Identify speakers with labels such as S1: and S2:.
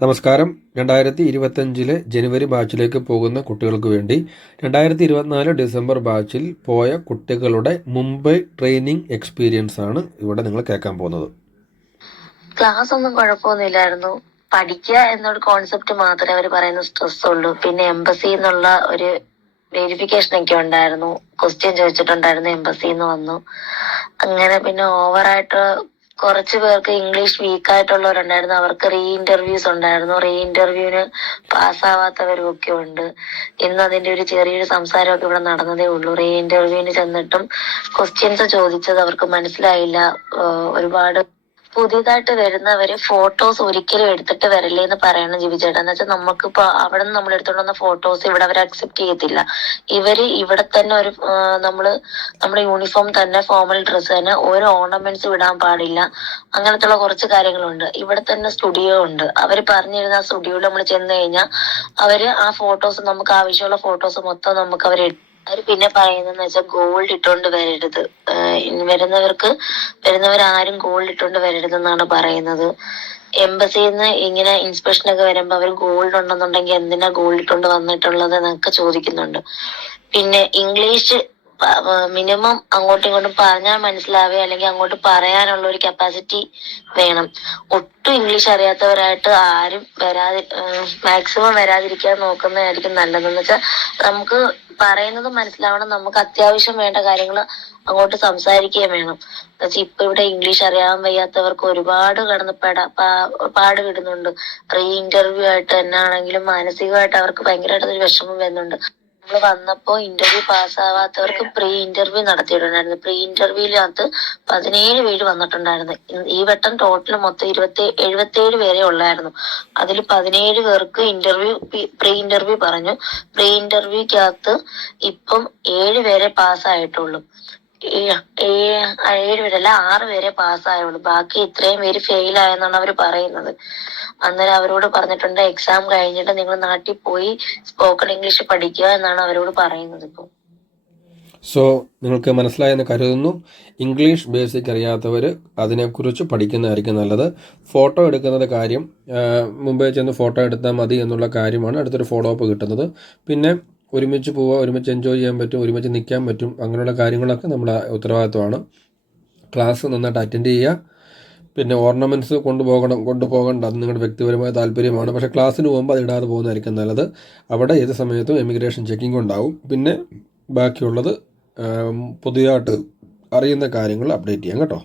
S1: നമസ്കാരം. രണ്ടായിരത്തി ഇരുപത്തഞ്ചിലെ ജനുവരി ബാച്ചിലേക്ക് പോകുന്ന കുട്ടികൾക്ക് വേണ്ടി രണ്ടായിരത്തി ഇരുപത്തിനാല് ഡിസംബർ ബാച്ചിൽ പോയ കുട്ടികളുടെ മുംബൈ ട്രെയിനിങ് എക്സ്പീരിയൻസ് ആണ് ഇവിടെ നിങ്ങൾ കേൾക്കാൻ പോകുന്നത്.
S2: ക്ലാസ് ഒന്നും കുഴപ്പമൊന്നുമില്ലായിരുന്നു. പഠിക്കുക എന്നൊരു കോൺസെപ്റ്റ് മാത്രമേ അവർ പറയുന്ന സ്ട്രെസ് ഉള്ളൂ. പിന്നെ എംബസി എന്നുള്ള ഒരു വെരിഫിക്കേഷൻ ഒക്കെ ഉണ്ടായിരുന്നു. ക്വസ്റ്റ്യൻ ചോദിച്ചിട്ടുണ്ടായിരുന്നു എംബസിന്ന് വന്നു. അങ്ങനെ പിന്നെ ഓവറായിട്ട് കുറച്ച് പേർക്ക് ഇംഗ്ലീഷ് വീക്ക് ആയിട്ടുള്ളവരുണ്ടായിരുന്നു. അവർക്ക് റീ ഇന്റർവ്യൂസ് ഉണ്ടായിരുന്നു. റീ ഇന്റർവ്യൂവിന് പാസ്സാവാത്തവരും ഒക്കെ ഉണ്ട്. ഇന്ന് അതിന്റെ ഒരു ചെറിയൊരു സംസാരമൊക്കെ ഇവിടെ നടന്നതേ ഉള്ളൂ. റീ ഇന്റർവ്യൂവിന് ചെന്നിട്ടും ക്വസ്റ്റ്യൻസ് ചോദിച്ചത് അവർക്ക് മനസ്സിലായില്ല. ഒരുപാട് പുതിയതായിട്ട് വരുന്നവര് ഫോട്ടോസ് ഒരിക്കലും എടുത്തിട്ട് വരല്ലേ എന്ന് പറയണം ജിബി ചേട്ടാ എന്ന് വെച്ചാൽ നമുക്കിപ്പോ അവിടെ നിന്ന് നമ്മൾ എടുത്തോണ്ട് വന്ന ഫോട്ടോസ് ഇവിടെ അവർ അക്സെപ്റ്റ് ചെയ്യത്തില്ല. ഇവർ ഇവിടെ തന്നെ ഒരു നമ്മൾ നമ്മുടെ യൂണിഫോം തന്നെ ഫോർമൽ ഡ്രസ്സ് തന്നെ ഓരോ ഓർണമെന്റ്സ് വിടാൻ പാടില്ല. അങ്ങനത്തുള്ള കുറച്ച് കാര്യങ്ങളുണ്ട്. ഇവിടെ തന്നെ സ്റ്റുഡിയോ ഉണ്ട്. അവർ പറഞ്ഞിരുന്ന ആ സ്റ്റുഡിയോയിൽ നമ്മൾ ചെന്ന് കഴിഞ്ഞാൽ അവർ ആ ഫോട്ടോസ് നമുക്ക് ആവശ്യമുള്ള ഫോട്ടോസ് മൊത്തം നമുക്ക് അവർ അവർ പിന്നെ പറയുന്നതെന്ന് വെച്ചാൽ ഗോൾഡ് ഇട്ടോണ്ട് വരരുത്. വരുന്നവർക്ക് വരുന്നവരാരും ഗോൾഡ് ഇട്ടോണ്ട് വരരുതെന്നാണ് പറയുന്നത്. എംബസിയിൽ നിന്ന് ഇങ്ങനെ ഇൻസ്പെക്ഷൻ ഒക്കെ വരുമ്പോ അവർ ഗോൾഡ് ഉണ്ടെന്നുണ്ടെങ്കിൽ എന്തിനാ ഗോൾഡ് ഇട്ടോണ്ട് വന്നിട്ടുള്ളത് എന്നൊക്കെ ചോദിക്കുന്നുണ്ട്. പിന്നെ ഇംഗ്ലീഷ് മിനിമം അങ്ങോട്ടും ഇങ്ങോട്ടും പറഞ്ഞാൽ മനസ്സിലാവുക അല്ലെങ്കിൽ അങ്ങോട്ട് പറയാനുള്ള ഒരു കപ്പാസിറ്റി വേണം. ഒട്ടും ഇംഗ്ലീഷ് അറിയാത്തവരായിട്ട് ആരും വരാതി മാക്സിമം വരാതിരിക്കാൻ നോക്കുന്നതായിരിക്കും നല്ലതെന്ന് വെച്ചാൽ നമുക്ക് പറയുന്നത് മനസ്സിലാവണം നമുക്ക് അത്യാവശ്യം വേണ്ട കാര്യങ്ങൾ അങ്ങോട്ട് സംസാരിക്കുകയും വേണം. എന്നുവെച്ചാൽ ഇപ്പൊ ഇവിടെ ഇംഗ്ലീഷ് അറിയാൻ വയ്യാത്തവർക്ക് ഒരുപാട് കടന്ന് പെടാ പാട് വിടുന്നുണ്ട്. റീ ഇന്റർവ്യൂ ആയിട്ട് തന്നെ ആണെങ്കിലും മാനസികമായിട്ട് അവർക്ക് ഭയങ്കരമായിട്ട് ഒരു വിഷമം വരുന്നുണ്ട്. നമ്മൾ വന്നപ്പോ ഇന്റർവ്യൂ പാസ്സാവാത്തവർക്ക് പ്രീ ഇന്റർവ്യൂ നടത്തിയിട്ടുണ്ടായിരുന്നു. പ്രീ ഇന്റർവ്യൂവിനകത്ത് പതിനേഴ് പേര് വന്നിട്ടുണ്ടായിരുന്നു. ഈ വട്ടം ടോട്ടൽ മൊത്തം ഇരുപത്തി എഴുപത്തേഴ് പേരെ ഉള്ളായിരുന്നു. അതിൽ പതിനേഴ് പേർക്ക് ഇന്റർവ്യൂ പ്രീ ഇന്റർവ്യൂ പറഞ്ഞു. പ്രീ ഇന്റർവ്യൂക്കകത്ത് ഇപ്പം ഏഴ് പേരെ പാസ്സായിട്ടുള്ളൂ ഏഴ് പേരല്ല ആറ് പേരെ പാസ്സായുള്ളൂ. ബാക്കി ഇത്രയും പേര് ഫെയിൽ ആയെന്നാണ് അവർ പറയുന്നത്. അന്നേരം അവരോട് പറഞ്ഞിട്ടുണ്ട് എക്സാം കഴിഞ്ഞിട്ട് നിങ്ങൾ നാട്ടിൽ പോയി സ്പോക്കൺ ഇംഗ്ലീഷ് പഠിക്കുക എന്നാണ് അവരോട് പറയുന്നത് ഇപ്പൊ.
S1: സോ നിങ്ങൾക്ക് മനസ്സിലായെന്ന് കരുതുന്നു. ഇംഗ്ലീഷ് ബേസിക് അറിയാത്തവർ അതിനെക്കുറിച്ച് പഠിക്കുന്നതായിരിക്കും നല്ലത്. ഫോട്ടോ എടുക്കുന്നത് കാര്യം മുമ്പേ ചെന്ന് ഫോട്ടോ എടുത്താൽ മതി എന്നുള്ള കാര്യമാണ് അടുത്തൊരു ഫോളോ അപ്പ് കിട്ടുന്നത്. പിന്നെ ഒരുമിച്ച് പോവുക ഒരുമിച്ച് എൻജോയ് ചെയ്യാൻ പറ്റും ഒരുമിച്ച് നിൽക്കാൻ പറ്റും അങ്ങനെയുള്ള കാര്യങ്ങളൊക്കെ നമ്മുടെ ഉത്തരവാദിത്വമാണ്. ക്ലാസ് നന്നായിട്ട് അറ്റൻഡ് ചെയ്യുക. പിന്നെ ഓർണമെന്റ്സ് കൊണ്ടുപോകണം കൊണ്ടുപോകേണ്ട അത് നിങ്ങളുടെ വ്യക്തിപരമായ താല്പര്യമാണ്. പക്ഷേ ക്ലാസ്സിന് പോകുമ്പോൾ അത് ഇടാതെ പോകുന്നതായിരിക്കും നല്ലത്. അവിടെ ഏത് സമയത്തും എമിഗ്രേഷൻ ചെക്കിംഗ് ഉണ്ടാവും. പിന്നെ ബാക്കിയുള്ളത് പുതിയതായിട്ട് അറിയുന്ന കാര്യങ്ങൾ അപ്ഡേറ്റ് ചെയ്യാം കേട്ടോ.